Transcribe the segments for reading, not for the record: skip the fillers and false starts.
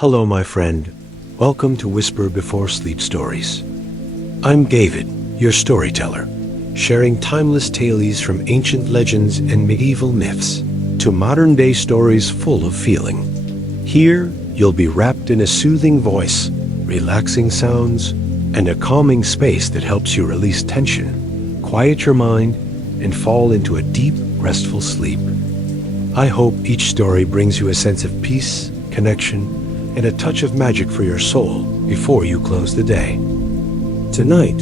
Hello, my friend. Welcome to Whisper Before Sleep Stories. I'm David, your storyteller, sharing timeless tales from ancient legends and medieval myths to modern-day stories full of feeling. Here, you'll be wrapped in a soothing voice, relaxing sounds, and a calming space that helps you release tension, quiet your mind, and fall into a deep, restful sleep. I hope each story brings you a sense of peace, connection, and a touch of magic for your soul before you close the day. Tonight,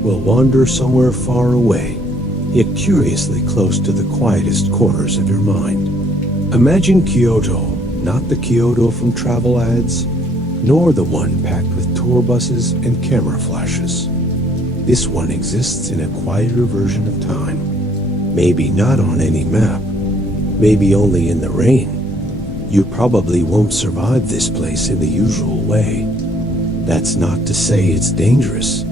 we'll wander somewhere far away, yet curiously close to the quietest corners of your mind. Imagine Kyoto, not the Kyoto from travel ads, nor the one packed with tour buses and camera flashes. This one exists in a quieter version of time. Maybe not on any map, maybe only in the rain. You probably won't survive this place in the usual way. That's not to say it's dangerous,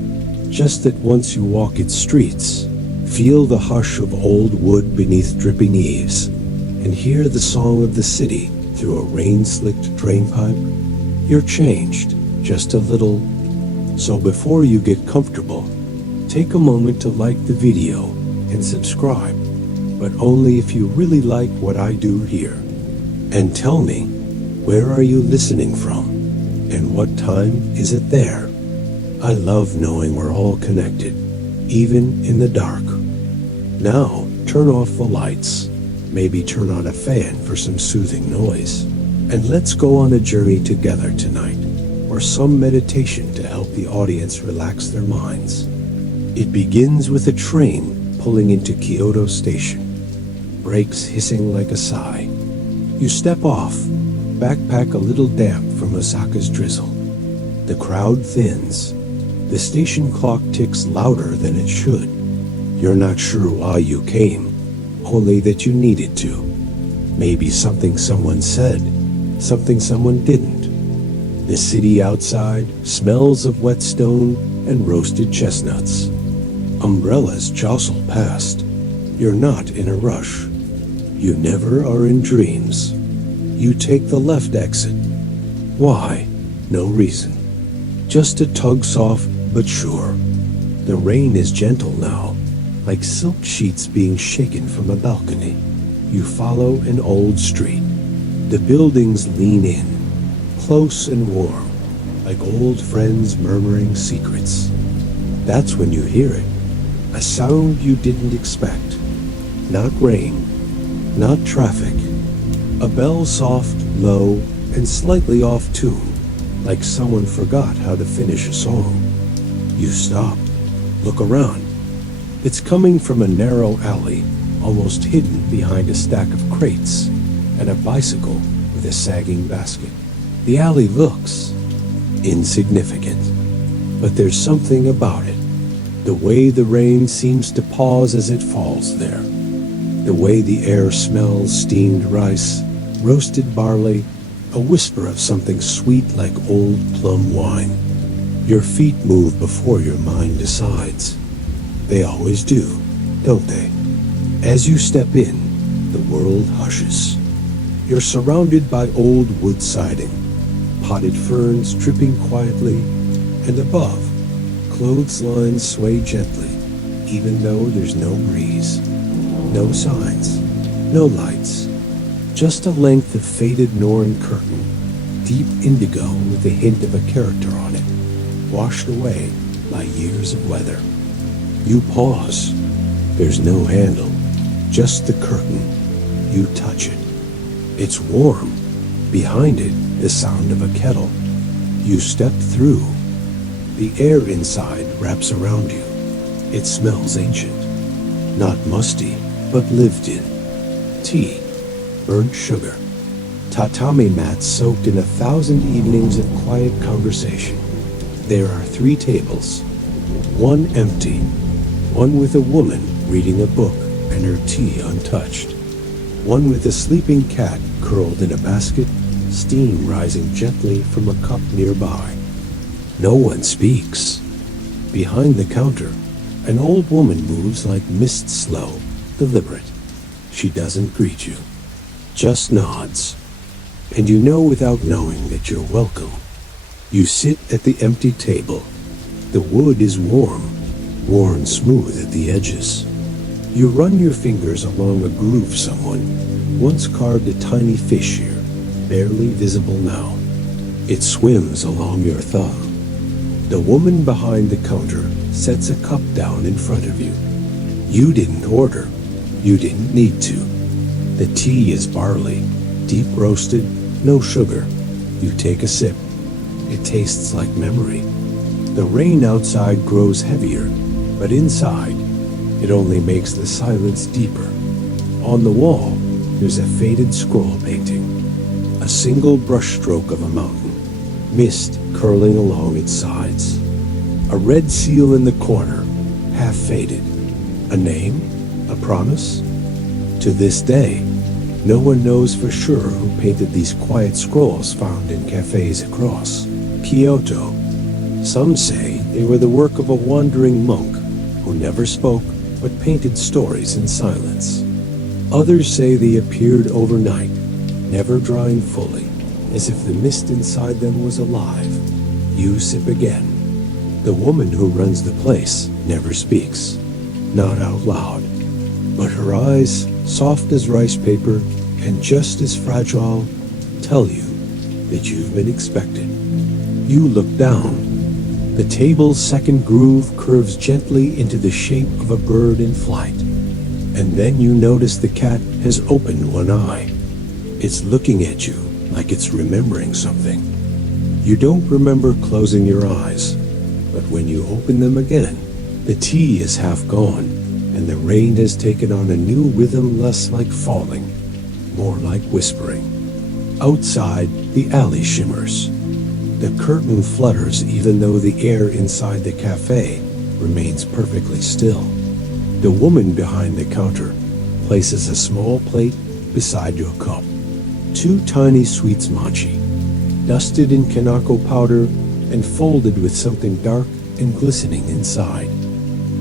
just that once you walk its streets, feel the hush of old wood beneath dripping eaves, and hear the song of the city through a rain-slicked drainpipe, you're changed just a little. So before you get comfortable, take a moment to like the video and subscribe, but only if you really like what I do here. And tell me, where are you listening from? And what time is it there? I love knowing we're all connected, even in the dark. Now, turn off the lights, maybe turn on a fan for some soothing noise, and let's go on a journey together tonight, or some meditation to help the audience relax their minds. It begins with a train pulling into Kyoto Station, brakes hissing like a sigh. You step off, backpack a little damp from Osaka's drizzle. The crowd thins. The station clock ticks louder than it should. You're not sure why you came, only that you needed to. Maybe something someone said, something someone didn't. The city outside smells of wet stone and roasted chestnuts. Umbrellas jostle past. You're not in a rush. You never are in dreams. You take the left exit. Why? No reason. Just a tug soft but sure. The rain is gentle now, like silk sheets being shaken from a balcony. You follow an old street. The buildings lean in, close and warm, like old friends murmuring secrets. That's when you hear it. A sound you didn't expect. Not rain. Not traffic. A bell soft, low, and slightly off tune, like someone forgot how to finish a song. You stop, look around. It's coming from a narrow alley, almost hidden behind a stack of crates, and a bicycle with a sagging basket. The alley looks insignificant, but there's something about it. The way the rain seems to pause as it falls there. The way the air smells steamed rice, roasted barley, a whisper of something sweet like old plum wine. Your feet move before your mind decides. They always do, don't they? As you step in, the world hushes. You're surrounded by old wood siding, potted ferns dripping quietly, and above, clotheslines sway gently, even though there's no breeze. No signs, no lights, just a length of faded Norn curtain, deep indigo with a hint of a character on it, washed away by years of weather. You pause. There's no handle, just the curtain. You touch it. It's warm. Behind it, the sound of a kettle. You step through. The air inside wraps around you. It smells ancient, not musty, but lived in. Tea, burnt sugar, tatami mats soaked in 1,000 evenings of quiet conversation. There are 3 tables, one empty, one with a woman reading a book and her tea untouched, one with a sleeping cat curled in a basket, steam rising gently from a cup nearby. No one speaks. Behind the counter, an old woman moves like mist slow, deliberate. She doesn't greet you, just nods. and you know without knowing that you're welcome. You sit at the empty table. The wood is warm, worn smooth at the edges. You run your fingers along a groove someone once carved a tiny fish here, barely visible now. It swims along your thumb. The woman behind the counter sets a cup down in front of you. You didn't order. You didn't need to. The tea is barley, deep roasted, no sugar. You take a sip. It tastes like memory. The rain outside grows heavier, but inside, it only makes the silence deeper. On the wall, there's a faded scroll painting. A single brushstroke of a mountain, mist curling along its sides. A red seal in the corner, half faded. A name? A promise? To this day, no one knows for sure who painted these quiet scrolls found in cafes across Kyoto. Some say they were the work of a wandering monk who never spoke but painted stories in silence. Others say they appeared overnight, never drying fully, as if the mist inside them was alive. You sip again. The woman who runs the place never speaks, not out loud, but her eyes, soft as rice paper and just as fragile, tell you that you've been expected. You look down. The table's second groove curves gently into the shape of a bird in flight. And then you notice the cat has opened one eye. It's looking at you like it's remembering something. You don't remember closing your eyes, but when you open them again, the tea is half gone, and the rain has taken on a new rhythm, less like falling, more like whispering. Outside, the alley shimmers. The curtain flutters even though the air inside the cafe remains perfectly still. The woman behind the counter places a small plate beside your cup. 2 tiny sweets mochi, dusted in kanako powder and folded with something dark and glistening inside.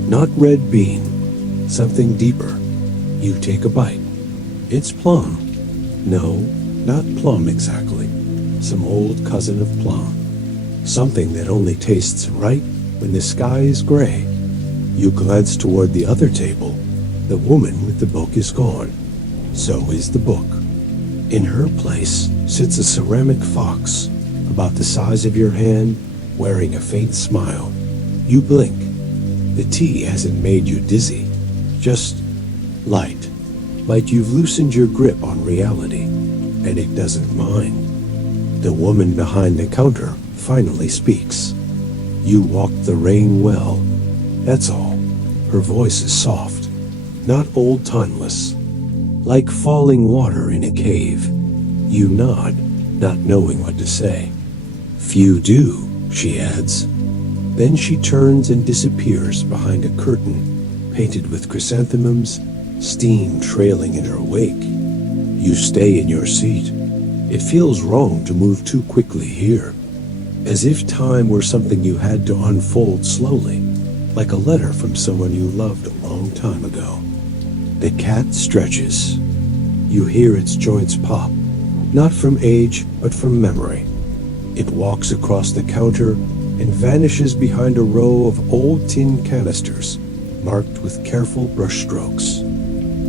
Not red bean, something deeper. You take a bite. It's plum. No, not plum exactly. Some old cousin of plum. Something that only tastes right when the sky is gray. You glance toward the other table. The woman with the book is gone. So is the book. In her place sits a ceramic fox, about the size of your hand, wearing a faint smile. You blink. The tea hasn't made you dizzy, just light, like you've loosened your grip on reality, and it doesn't mind. The woman behind the counter finally speaks. You walked the rain well, that's all. Her voice is soft, not old-timeless, like falling water in a cave. You nod, not knowing what to say. Few do, she adds. Then she turns and disappears behind a curtain painted with chrysanthemums, steam trailing in her wake. You stay in your seat. It feels wrong to move too quickly here, as if time were something you had to unfold slowly, like a letter from someone you loved a long time ago. The cat stretches. You hear its joints pop, not from age, but from memory. It walks across the counter and vanishes behind a row of old tin canisters marked with careful brushstrokes.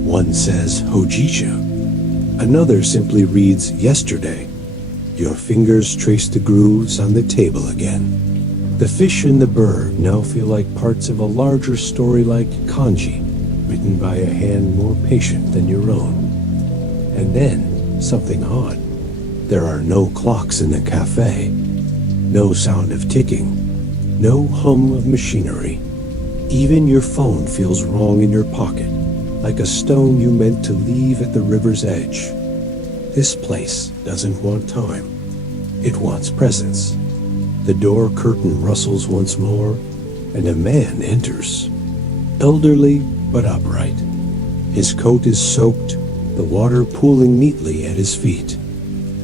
One says Hojicha. Another simply reads yesterday. Your fingers trace the grooves on the table again. The fish and the bird now feel like parts of a larger story, like kanji, written by a hand more patient than your own. And then, something odd. There are no clocks in the cafe. No sound of ticking. No hum of machinery. Even your phone feels wrong in your pocket, like a stone you meant to leave at the river's edge. This place doesn't want time. It wants presence. The door curtain rustles once more, and a man enters. Elderly but upright. His coat is soaked, the water pooling neatly at his feet.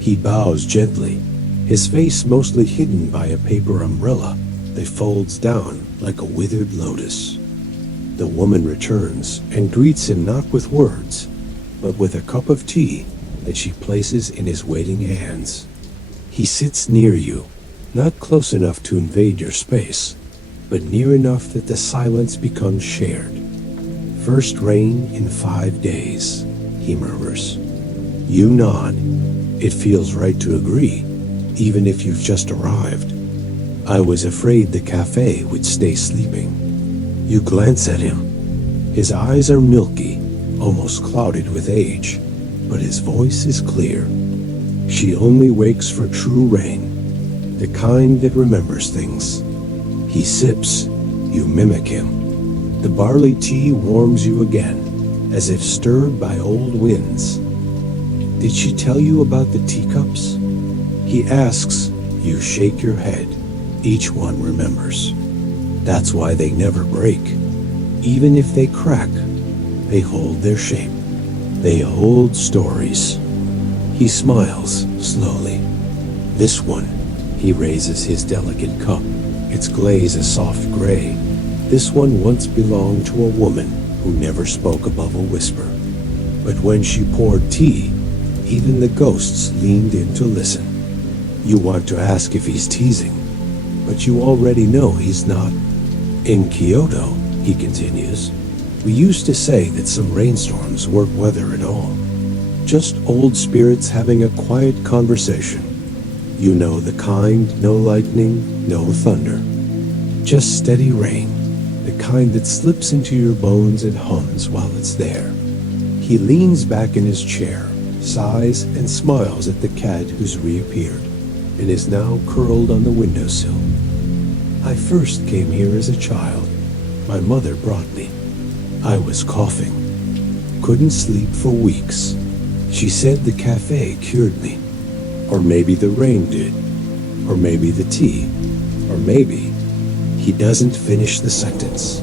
He bows gently, his face mostly hidden by a paper umbrella that folds down like a withered lotus. The woman returns and greets him not with words, but with a cup of tea that she places in his waiting hands. He sits near you, not close enough to invade your space, but near enough that the silence becomes shared. "First rain in 5 days," he murmurs. You nod. It feels right to agree, even if you've just arrived. "I was afraid the cafe would stay sleeping." You glance at him. His eyes are milky, almost clouded with age, but his voice is clear. "She only wakes for true rain, the kind that remembers things." He sips. You mimic him. The barley tea warms you again, as if stirred by old winds. "Did she tell you about the teacups?" He asks. You shake your head. Each one remembers. That's why they never break. Even if they crack, they hold their shape. They hold stories. He smiles slowly. "This one," he raises his delicate cup. Its glaze a soft gray. "This one once belonged to a woman who never spoke above a whisper. But when she poured tea, even the ghosts leaned in to listen." You want to ask if he's teasing, but you already know he's not. "In Kyoto," he continues, "we used to say that some rainstorms weren't weather at all. Just old spirits having a quiet conversation. You know the kind, no lightning, no thunder. Just steady rain, the kind that slips into your bones and hums while it's there." He leans back in his chair, sighs, and smiles at the cat who's reappeared, and is now curled on the windowsill. "I first came here as a child. My mother brought me. I was coughing. Couldn't sleep for weeks. She said the cafe cured me. Or maybe the rain did. Or maybe the tea. Or maybe..." He doesn't finish the sentence,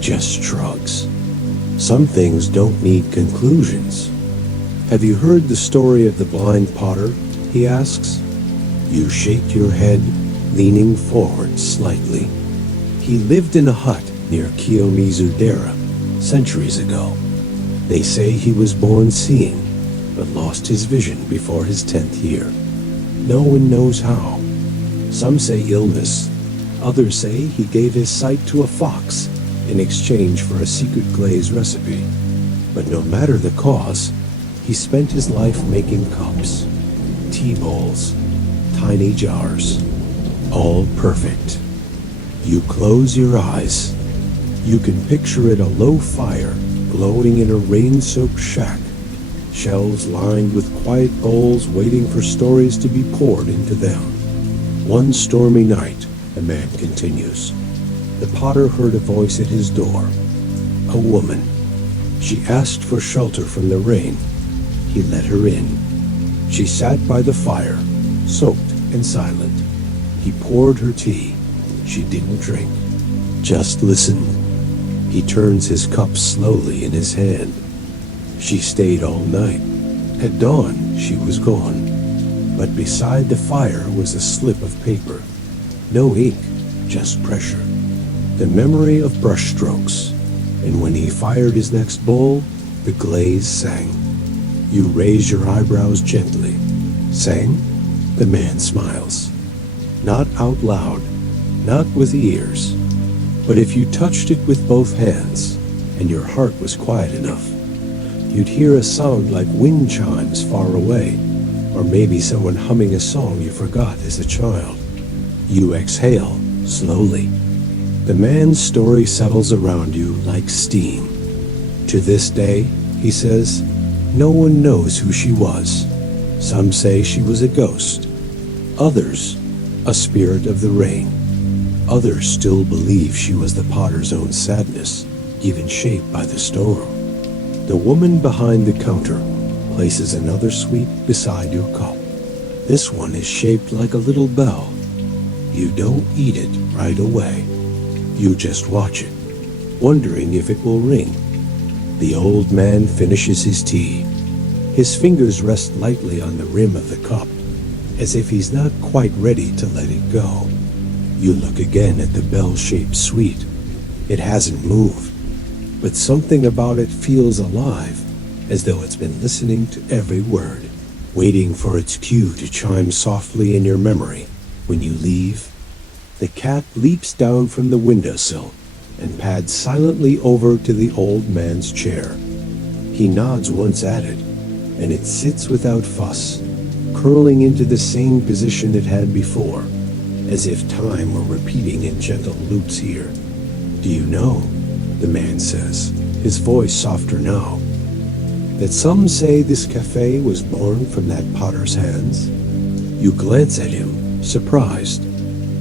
just shrugs. Some things don't need conclusions. "Have you heard the story of the blind potter?" he asks. You shake your head, leaning forward slightly. "He lived in a hut near Kiyomizu-dera centuries ago. They say he was born seeing, but lost his vision before his 10th year. No one knows how. Some say illness. Others say he gave his sight to a fox in exchange for a secret glaze recipe. But no matter the cause, he spent his life making cups, tea bowls, tiny jars, all perfect." You close your eyes. You can picture it, a low fire glowing in a rain-soaked shack, shelves lined with quiet bowls waiting for stories to be poured into them. "One stormy night," the man continues, "the potter heard a voice at his door. A woman. She asked for shelter from the rain. He let her in. She sat by the fire, soaked and silent. He poured her tea. She didn't drink, just listened. He turns his cup slowly in his hand. She stayed all night. At dawn, she was gone. But beside the fire was a slip of paper. No ink, just pressure. The memory of brushstrokes. And when he fired his next bowl, the glaze sang." You raise your eyebrows gently. "Sang?" The man smiles. Not out loud, not with ears, but if you touched it with both hands, and your heart was quiet enough, you'd hear a sound like wind chimes far away, or maybe someone humming a song you forgot as a child. You exhale, slowly. The man's story settles around you like steam. "To this day," he says, "no one knows who she was. Some say she was a ghost. Others, a spirit of the rain. Others still believe she was the potter's own sadness, even shaped by the storm." The woman behind the counter places another sweet beside your cup. This one is shaped like a little bell. You don't eat it right away. You just watch it, wondering if it will ring. The old man finishes his tea. His fingers rest lightly on the rim of the cup, as if he's not quite ready to let it go. You look again at the bell-shaped sweet. It hasn't moved, but something about it feels alive, as though it's been listening to every word. waiting for its cue to chime softly in your memory when you leave. The cat leaps down from the windowsill and pads silently over to the old man's chair. He nods once at it, and it sits without fuss, curling into the same position it had before, as if time were repeating in gentle loops here. Do you know, the man says, his voice softer now, that some say this cafe was born from that potter's hands? You glance at him, surprised.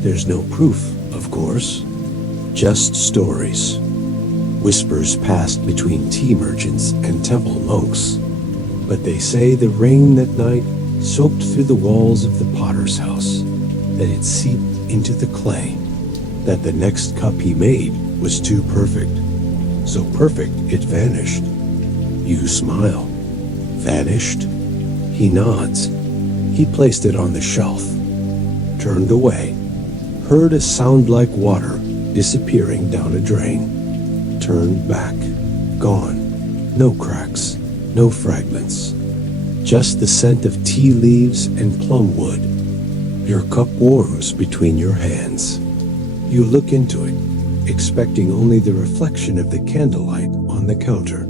There's no proof, of course, just stories. Whispers passed between tea merchants and temple monks, but they say the rain that night soaked through the walls of the potter's house, that it seeped into the clay, that the next cup he made was too perfect, so perfect it vanished. You smile. Vanished? He nods. He placed it on the shelf, turned away, heard a sound like water disappearing down a drain, turned back, gone. No cracks, no fragments, just the scent of tea leaves and plum wood. Your cup warms between your hands. You look into it, expecting only the reflection of the candlelight on the counter.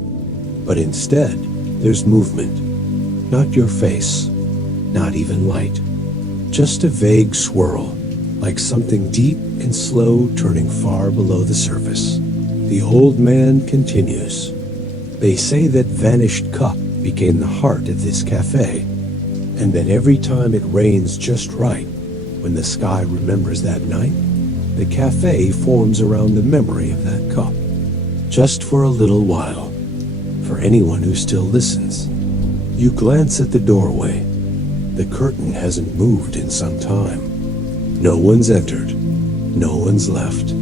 But instead, there's movement. Not your face, not even light. Just a vague swirl, like something deep and slow turning far below the surface. The old man continues. They say that vanished cup became the heart of this cafe, and that every time it rains just right, when the sky remembers that night, the cafe forms around the memory of that cup, just for a little while, for anyone who still listens. You glance at the doorway. The curtain hasn't moved in some time. No one's entered. No one's left.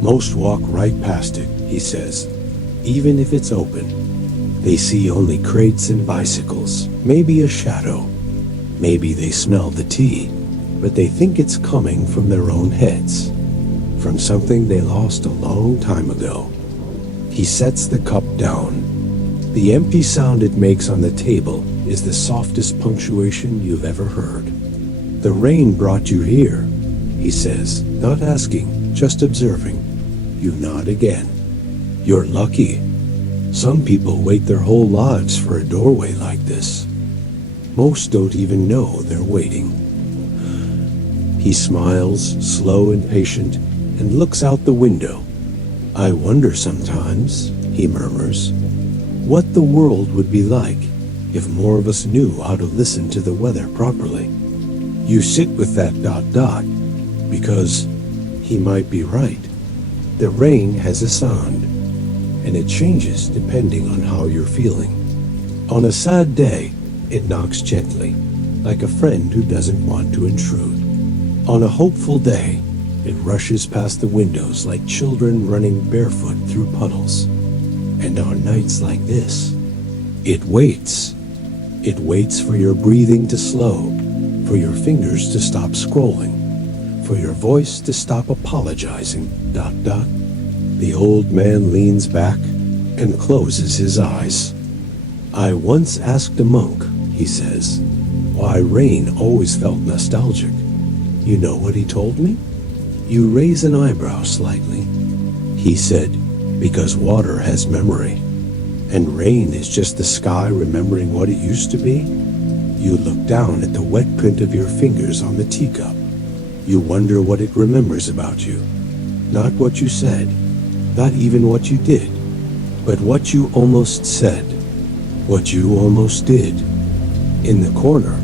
Most walk right past it, he says, even if it's open. They see only crates and bicycles, maybe a shadow. Maybe they smell the tea, but they think it's coming from their own heads, from something they lost a long time ago. He sets the cup down. The empty sound it makes on the table is the softest punctuation you've ever heard. The rain brought you here, he says, not asking, just observing. You nod again. You're lucky. Some people wait their whole lives for a doorway like this. Most don't even know they're waiting. He smiles, slow and patient, and looks out the window. I wonder sometimes, he murmurs, what the world would be like if more of us knew how to listen to the weather properly. You sit with that ... because he might be right. The rain has a sound, and it changes depending on how you're feeling. On a sad day, it knocks gently, like a friend who doesn't want to intrude. On a hopeful day, it rushes past the windows like children running barefoot through puddles. And on nights like this, it waits. It waits for your breathing to slow, for your fingers to stop scrolling, for your voice to stop apologizing, ... The old man leans back and closes his eyes. I once asked a monk, he says, why rain always felt nostalgic. You know what he told me? You raise an eyebrow slightly. He said, because water has memory, and rain is just the sky remembering what it used to be. You look down at the wet print of your fingers on the teacup. You wonder what it remembers about you. Not what you said, not even what you did, but what you almost said, what you almost did. In the corner,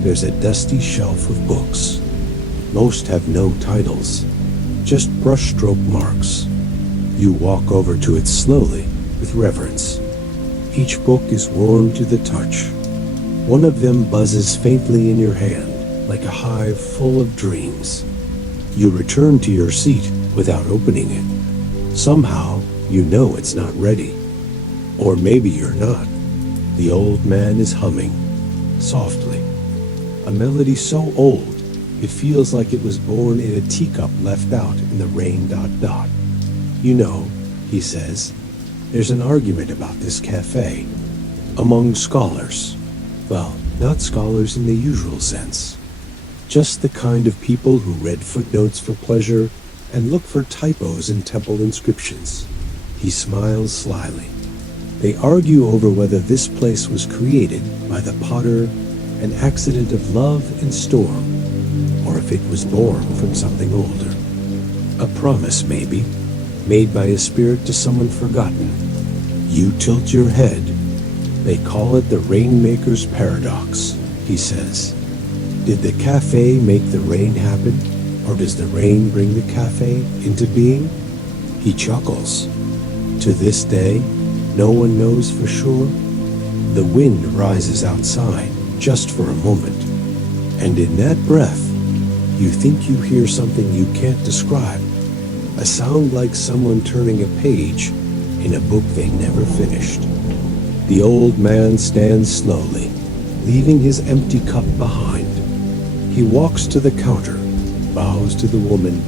there's a dusty shelf of books. Most have no titles, just brushstroke marks. You walk over to it slowly, with reverence. Each book is warm to the touch. One of them buzzes faintly in your hand, like a hive full of dreams. You return to your seat without opening it. Somehow, you know it's not ready. Or maybe you're not. The old man is humming, softly. A melody so old, it feels like it was born in a teacup left out in the rain ... You know, he says, there's an argument about this cafe among scholars. Well, not scholars in the usual sense. Just the kind of people who read footnotes for pleasure and looked for typos in temple inscriptions. He smiles slyly. They argue over whether this place was created by the potter, an accident of love and storm, or if it was born from something older. A promise, maybe, made by a spirit to someone forgotten. You tilt your head. They call it the Rainmaker's Paradox, he says. Did the cafe make the rain happen, or does the rain bring the cafe into being? He chuckles. To this day, no one knows for sure. The wind rises outside just for a moment, and in that breath, you think you hear something you can't describe, a sound like someone turning a page in a book they never finished. The old man stands slowly, leaving his empty cup behind. He walks to the counter, bows to the woman,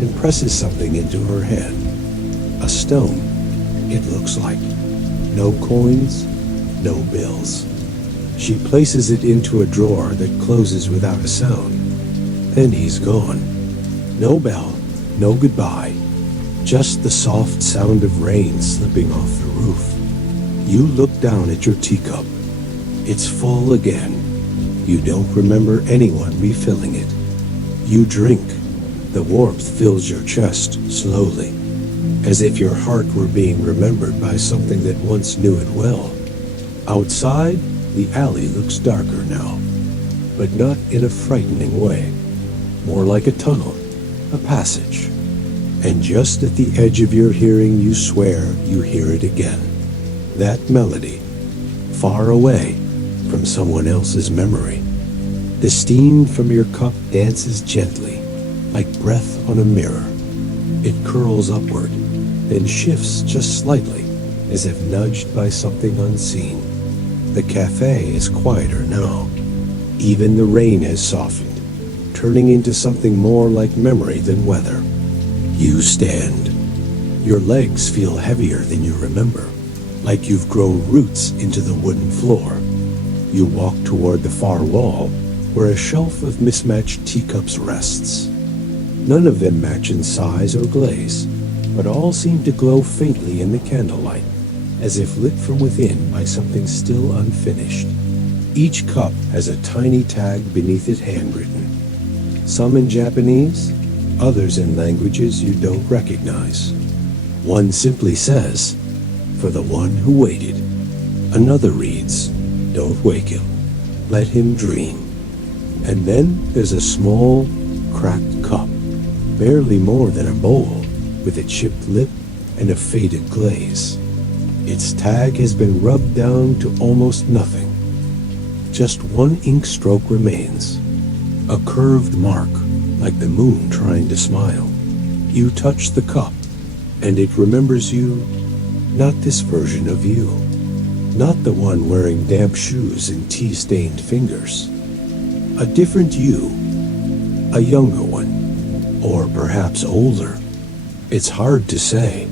and presses something into her hand. A stone, it looks like. No coins, no bills. She places it into a drawer that closes without a sound. Then he's gone. No bell, no goodbye. Just the soft sound of rain slipping off the roof. You look down at your teacup. It's full again. You don't remember anyone refilling it. You drink. The warmth fills your chest slowly, as if your heart were being remembered by something that once knew it well. Outside, the alley looks darker now, but not in a frightening way. More like a tunnel, a passage. And just at the edge of your hearing, you swear you hear it again. That melody, far away from someone else's memory. The steam from your cup dances gently, like breath on a mirror. It curls upward, then shifts just slightly, as if nudged by something unseen. The cafe is quieter now. Even the rain has softened, turning into something more like memory than weather. You stand. Your legs feel heavier than you remember, like you've grown roots into the wooden floor. You walk toward the far wall, where a shelf of mismatched teacups rests. None of them match in size or glaze, but all seem to glow faintly in the candlelight, as if lit from within by something still unfinished. Each cup has a tiny tag beneath it handwritten, some in Japanese, others in languages you don't recognize. One simply says, "For the one who waited." Another reads, "Don't wake him, let him dream." And then there's a small, cracked cup, barely more than a bowl, with a chipped lip and a faded glaze. Its tag has been rubbed down to almost nothing. Just one ink stroke remains, a curved mark, like the moon trying to smile. You touch the cup, and it remembers you, not this version of you, not the one wearing damp shoes and tea-stained fingers. A different you, a younger one, or perhaps older. It's hard to say.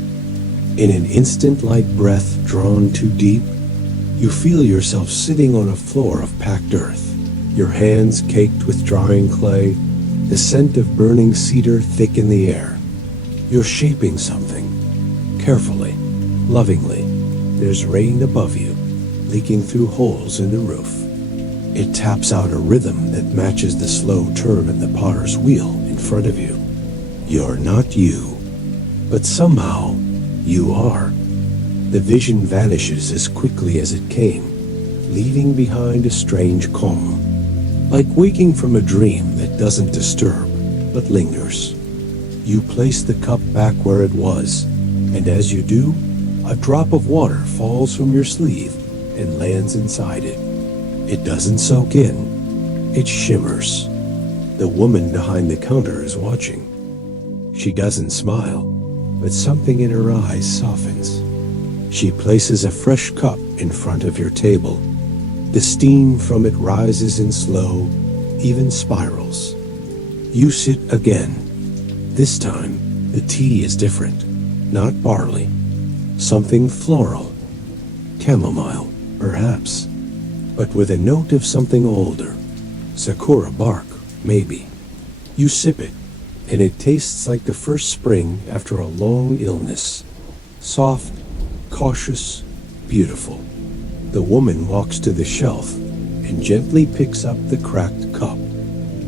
In an instant like breath drawn too deep, you feel yourself sitting on a floor of packed earth, your hands caked with drying clay, the scent of burning cedar thick in the air. You're shaping something, carefully, lovingly. There's rain above you, leaking through holes in the roof. It taps out a rhythm that matches the slow turn of the potter's wheel in front of you. You're not you, but somehow you are. The vision vanishes as quickly as it came, leaving behind a strange calm, like waking from a dream that doesn't disturb, but lingers. You place the cup back where it was, and as you do, a drop of water falls from your sleeve and lands inside it. It doesn't soak in, it shimmers. The woman behind the counter is watching. She doesn't smile, but something in her eyes softens. She places a fresh cup in front of your table. The steam from it rises in slow, even spirals. You sit again. This time, the tea is different. Not barley. Something floral. Chamomile, perhaps. but with a note of something older. Sakura bark, maybe. You sip it, and it tastes like the first spring after a long illness. Soft, cautious, beautiful. The woman walks to the shelf and gently picks up the cracked cup.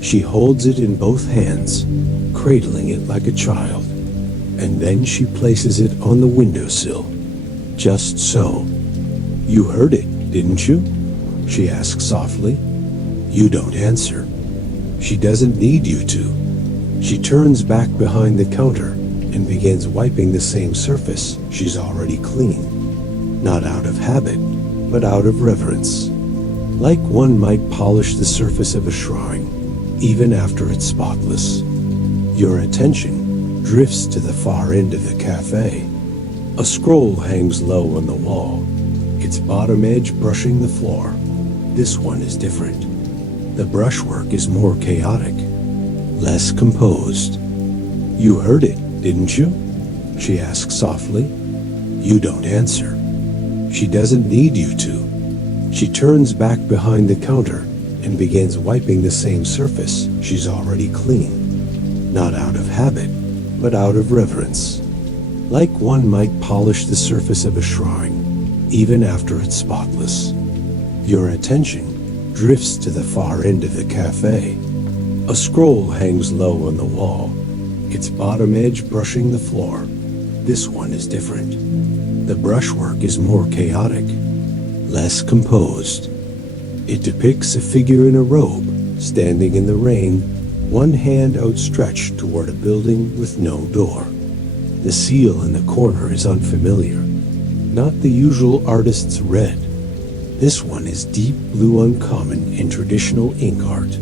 She holds it in both hands, cradling it like a child, and then she places it on the windowsill. Just so. You heard it, didn't you? She asks softly. You don't answer. She doesn't need you to. She turns back behind the counter and begins wiping the same surface she's already cleaned. Not out of habit, but out of reverence. Like one might polish the surface of a shrine, even after it's spotless. Your attention drifts to the far end of the cafe. A scroll hangs low on the wall, its bottom edge brushing the floor. This one is different. The brushwork is more chaotic, less composed. You heard it, didn't you? She asks softly. You don't answer. She doesn't need you to. She turns back behind the counter and begins wiping the same surface she's already cleaned. Not out of habit, but out of reverence. Like one might polish the surface of a shrine, even after it's spotless. Your attention drifts to the far end of the cafe. A scroll hangs low on the wall, its bottom edge brushing the floor. This one is different. The brushwork is more chaotic, less composed. It depicts a figure in a robe, standing in the rain, one hand outstretched toward a building with no door. The seal in the corner is unfamiliar, not the usual artist's red. This one is deep blue uncommon in traditional ink art.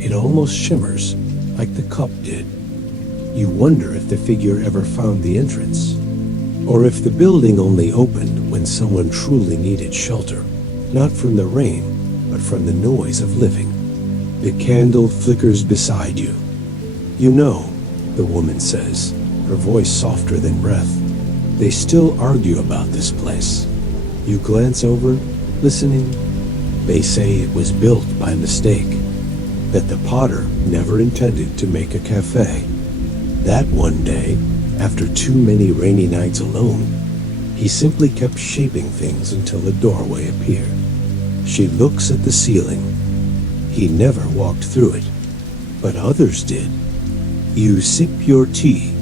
It almost shimmers, like the cup did. You wonder if the figure ever found the entrance, or if the building only opened when someone truly needed shelter, not from the rain, but from the noise of living. The candle flickers beside you. You know, the woman says, her voice softer than breath. They still argue about this place. You glance over, listening. They say it was built by mistake, that the potter never intended to make a cafe. That one day, after too many rainy nights alone, he simply kept shaping things until a doorway appeared. She looks at the ceiling. He never walked through it, but others did. You sip your tea.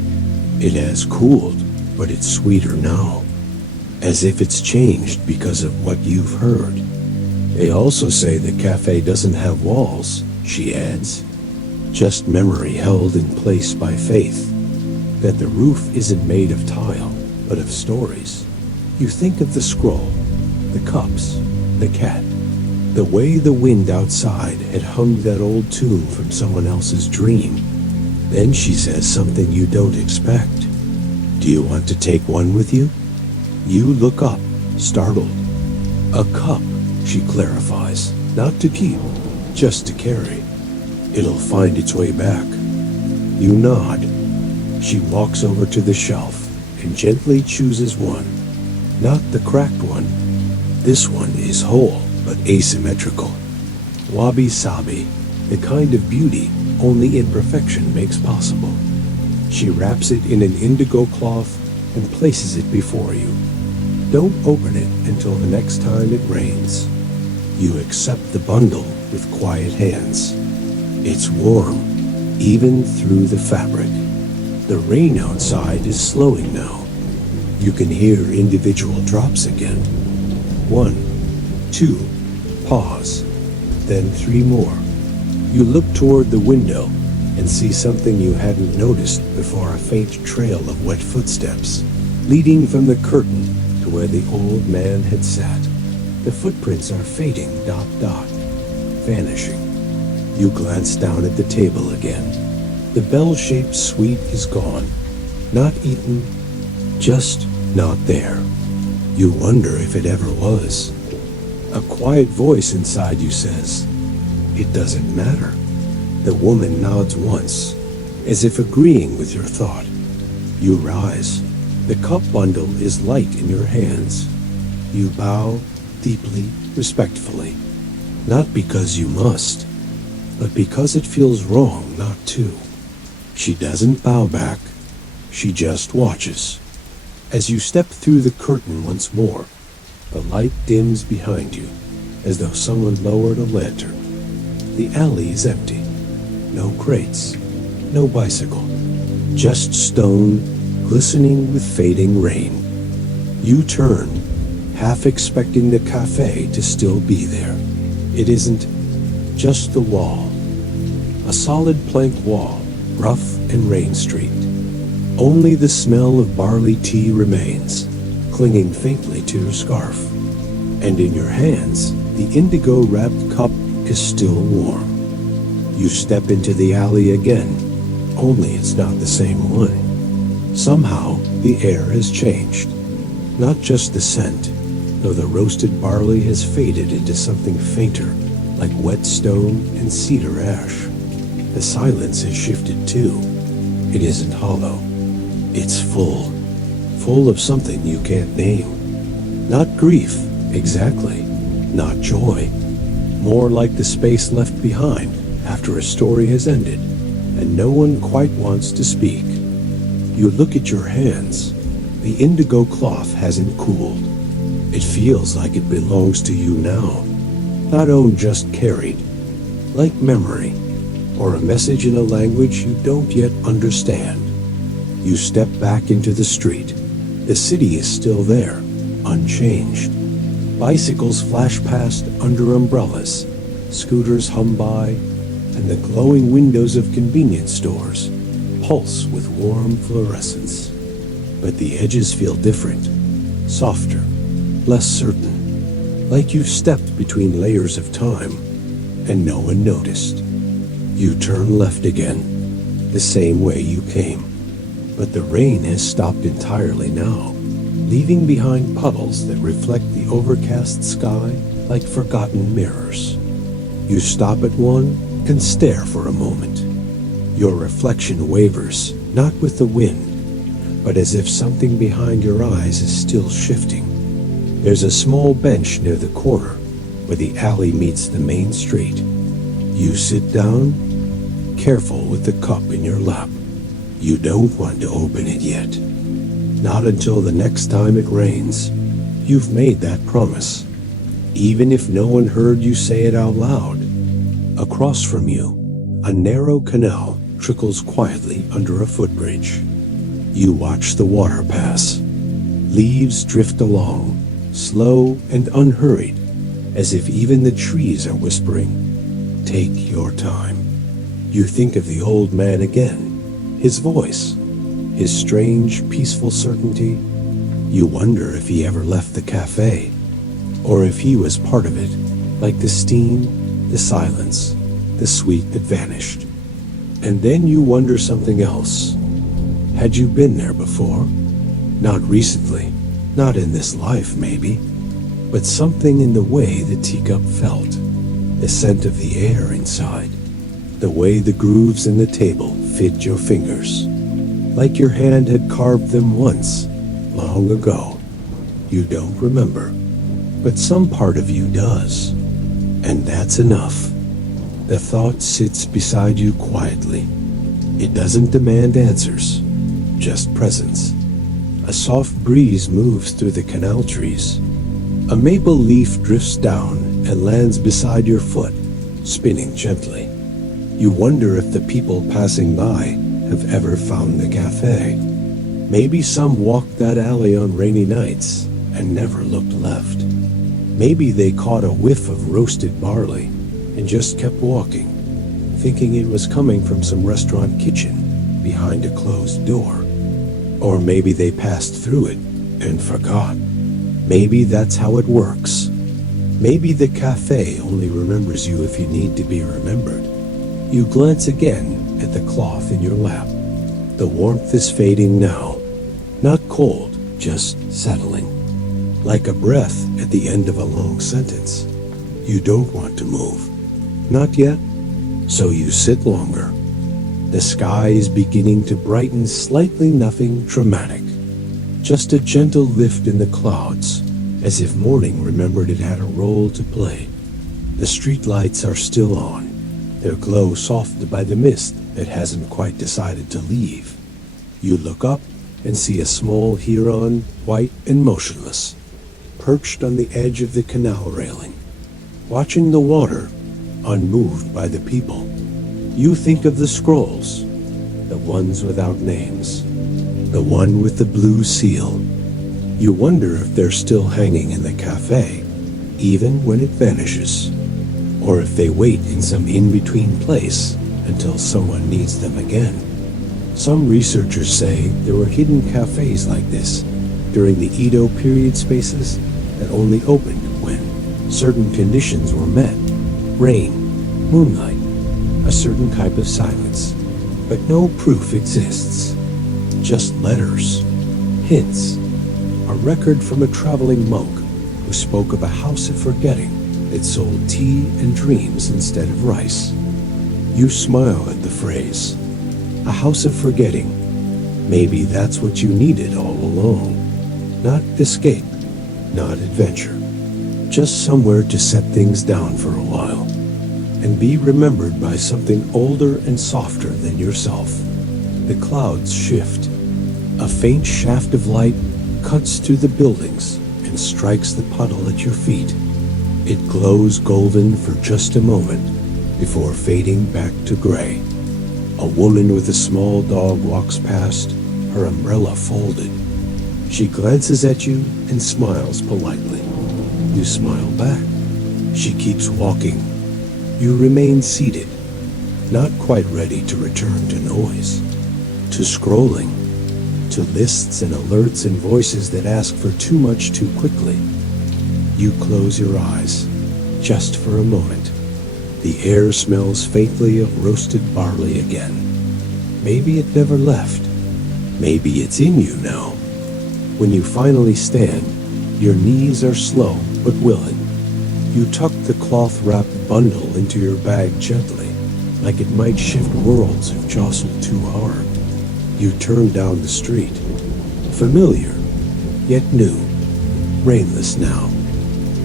It has cooled, but it's sweeter now, as if it's changed because of what you've heard. They also say the cafe doesn't have walls, she adds, just memory held in place by faith, that the roof isn't made of tile, but of stories. You think of the scroll, the cups, the cat, the way the wind outside had hummed that old tune from someone else's dream. Then she says something you don't expect. Do you want to take one with you? You look up, startled. A cup, she clarifies, not to keep, just to carry. It'll find its way back. You nod. She walks over to the shelf and gently chooses one. Not the cracked one. This one is whole, but asymmetrical. Wabi-sabi, the kind of beauty only imperfection makes possible. She wraps it in an indigo cloth and places it before you. Don't open it until the next time it rains. You accept the bundle with quiet hands. It's warm, even through the fabric. The rain outside is slowing now. You can hear individual drops again. 1, 2, pause, then 3 more. You look toward the window and see something you hadn't noticed before, a faint trail of wet footsteps, leading from the curtain to where the old man had sat. The footprints are fading, dot, dot, vanishing. You glance down at the table again. The bell-shaped sweet is gone. Not eaten, just not there. You wonder if it ever was. A quiet voice inside you says, "It doesn't matter." The woman nods once, as if agreeing with your thought. You rise. The cup bundle is light in your hands. You bow deeply, respectfully. Not because you must, but because it feels wrong not to. She doesn't bow back. She just watches. As you step through the curtain once more, the light dims behind you, as though someone lowered a lantern. The alley is empty. No crates, no bicycle, just stone glistening with fading rain. You turn, half expecting the cafe to still be there. It isn't. Just the wall. A solid plank wall, rough and rain-streaked. Only the smell of barley tea remains, clinging faintly to your scarf. And in your hands, the indigo-wrapped cup is still warm. You step into the alley again, only it's not the same one. Somehow, the air has changed. Not just the scent, though the roasted barley has faded into something fainter, like wet stone and cedar ash. The silence has shifted too. It isn't hollow. It's full. Full of something you can't name. Not grief, exactly. Not joy. More like the space left behind after a story has ended, and no one quite wants to speak. You look at your hands. The indigo cloth hasn't cooled. It feels like it belongs to you now. Not owned, just carried. Like memory, or a message in a language you don't yet understand. You step back into the street. The city is still there, unchanged. Bicycles flash past under umbrellas. Scooters hum by, and the glowing windows of convenience stores pulse with warm fluorescence. But the edges feel different, softer, less certain, like you've stepped between layers of time, and no one noticed. You turn left again, the same way you came, but the rain has stopped entirely now, leaving behind puddles that reflect the overcast sky like forgotten mirrors. You stop at one and stare for a moment. Your reflection wavers, not with the wind, but as if something behind your eyes is still shifting. There's a small bench near the corner where the alley meets the main street. You sit down, careful with the cup in your lap. You don't want to open it yet. Not until the next time it rains. You've made that promise, even if no one heard you say it out loud. Across from you, a narrow canal trickles quietly under a footbridge. You watch the water pass. Leaves drift along, slow and unhurried, as if even the trees are whispering, "Take your time." You think of the old man again, his voice, his strange, peaceful certainty. You wonder if he ever left the cafe, or if he was part of it, like the steam, the silence, the sweet that vanished. And then you wonder something else. Had you been there before? Not recently, not in this life maybe, but something in the way the teacup felt, the scent of the air inside, the way the grooves in the table fit your fingers, like your hand had carved them once, long ago. You don't remember, but some part of you does, and that's enough. The thought sits beside you quietly. It doesn't demand answers, just presence. A soft breeze moves through the canal trees. A maple leaf drifts down and lands beside your foot, spinning gently. You wonder if the people passing by have ever found the cafe. Maybe some walked that alley on rainy nights and never looked left. Maybe they caught a whiff of roasted barley and just kept walking, thinking it was coming from some restaurant kitchen behind a closed door. Or maybe they passed through it and forgot. Maybe that's how it works. Maybe the cafe only remembers you if you need to be remembered. You glance again at the cloth in your lap. The warmth is fading now. Not cold, just settling. Like a breath at the end of a long sentence. You don't want to move. Not yet. So you sit longer. The sky is beginning to brighten slightly, nothing dramatic. Just a gentle lift in the clouds, as if morning remembered it had a role to play. The street lights are still on, their glow softened by the mist that hasn't quite decided to leave. You look up and see a small heron, white and motionless, perched on the edge of the canal railing, watching the water, unmoved by the people. You think of the scrolls, the ones without names, the one with the blue seal. You wonder if they're still hanging in the cafe, even when it vanishes, or if they wait in some in-between place until someone needs them again. Some researchers say there were hidden cafes like this during the Edo period spaces that only opened when certain conditions were met. Rain, moonlight, a certain type of silence. But no proof exists. Just letters, hints, a record from a traveling monk who spoke of a house of forgetting that sold tea and dreams instead of rice. You smile at the phrase, a house of forgetting. Maybe that's what you needed all along. Not escape, not adventure. Just somewhere to set things down for a while and be remembered by something older and softer than yourself. The clouds shift. A faint shaft of light cuts through the buildings and strikes the puddle at your feet. It glows golden for just a moment before fading back to gray. A woman with a small dog walks past, her umbrella folded. She glances at you and smiles politely. You smile back. She keeps walking. You remain seated, not quite ready to return to noise, to scrolling, to lists and alerts and voices that ask for too much too quickly. You close your eyes, just for a moment. The air smells faintly of roasted barley again. Maybe it never left. Maybe it's in you now. When you finally stand, your knees are slow but willing. You tuck the cloth-wrapped bundle into your bag gently, like it might shift worlds if jostled too hard. You turn down the street. Familiar, yet new. Rainless now.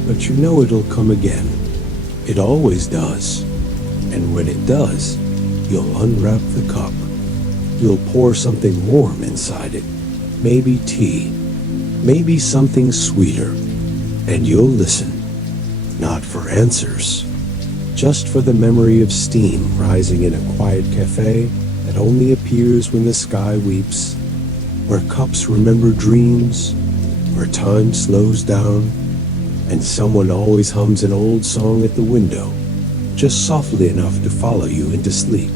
But you know it'll come again. It always does. And when it does, you'll unwrap the cup. You'll pour something warm inside it. Maybe tea. Maybe something sweeter. And you'll listen. Not for answers. Just for the memory of steam rising in a quiet cafe that only appears when the sky weeps. Where cups remember dreams. Where time slows down. And someone always hums an old song at the window, just softly enough to follow you into sleep.